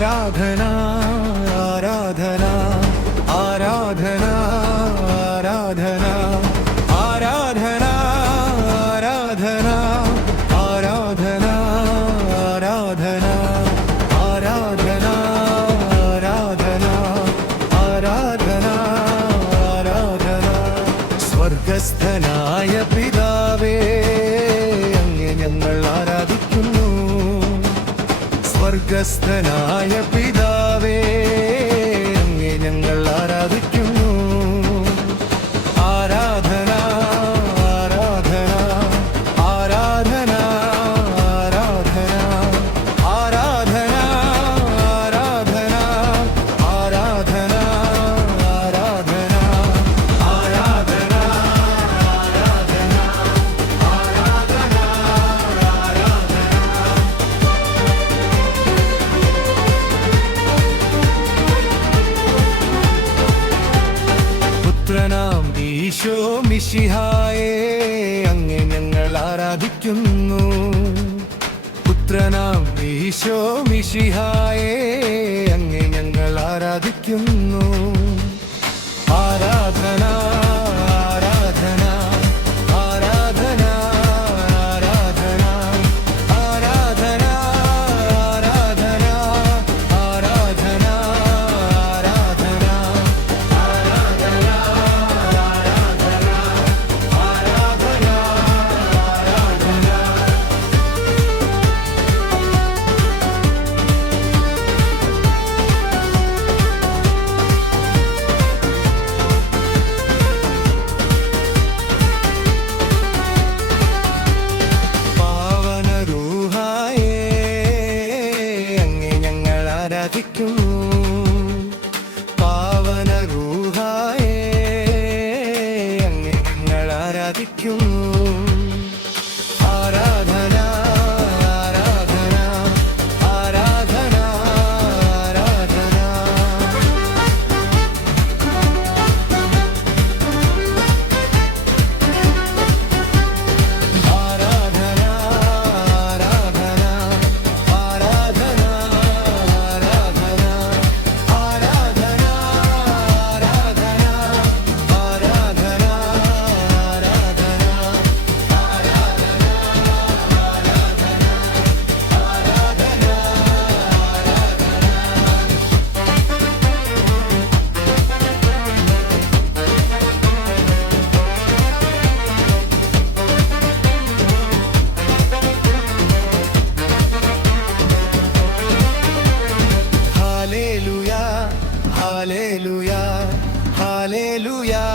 ആരാധന ആരാധന ആരാധന ആരാധന ആരാധന ആരാധന ആരാധന ആരാധന ആരാധന ആരാധന ആരാധന ആരാധന സ്വർഗസ്ഥനായ പിതാവേ അങ്ങേ ഞങ്ങൾ ആരാധിക്കുന്നു സ്വർഗസ്ഥനായ പിതാവേ അങ്ങേ ഞങ്ങൾ ആരാധിക്കുന്നു ആരാധന ആരാധന ആരാധന ആരാധന ആരാധന ആരാധന ആരാധന ആരാധന ആരാധന പുത്രനാം ഈശോ മിശിഹായേ അങ്ങേ ഞങ്ങൾ ആരാധിക്കുന്നു പുത്രനാം ഈശോ മിശിഹായേ അങ്ങേ ഞങ്ങൾ ആരാധിക്കുന്നു ആരാധന ആരാധന ആരാധന ആരാധന ആരാധന ആരാധന ആരാധന പാവന റൂഹായേ അങ്ങേ ഞങ്ങൾ ആരാധിക്കുന്നു പാവന റൂഹായേ അങ്ങേ ഞങ്ങൾ ആരാധിക്കുന്നു ആരാധന ആരാധന ആരാധന ആരാധന ആരാധന ആരാധന ആരാധന ആരാധന ആരാധന ആരാധന Hallelujah, hallelujah, hallelujah,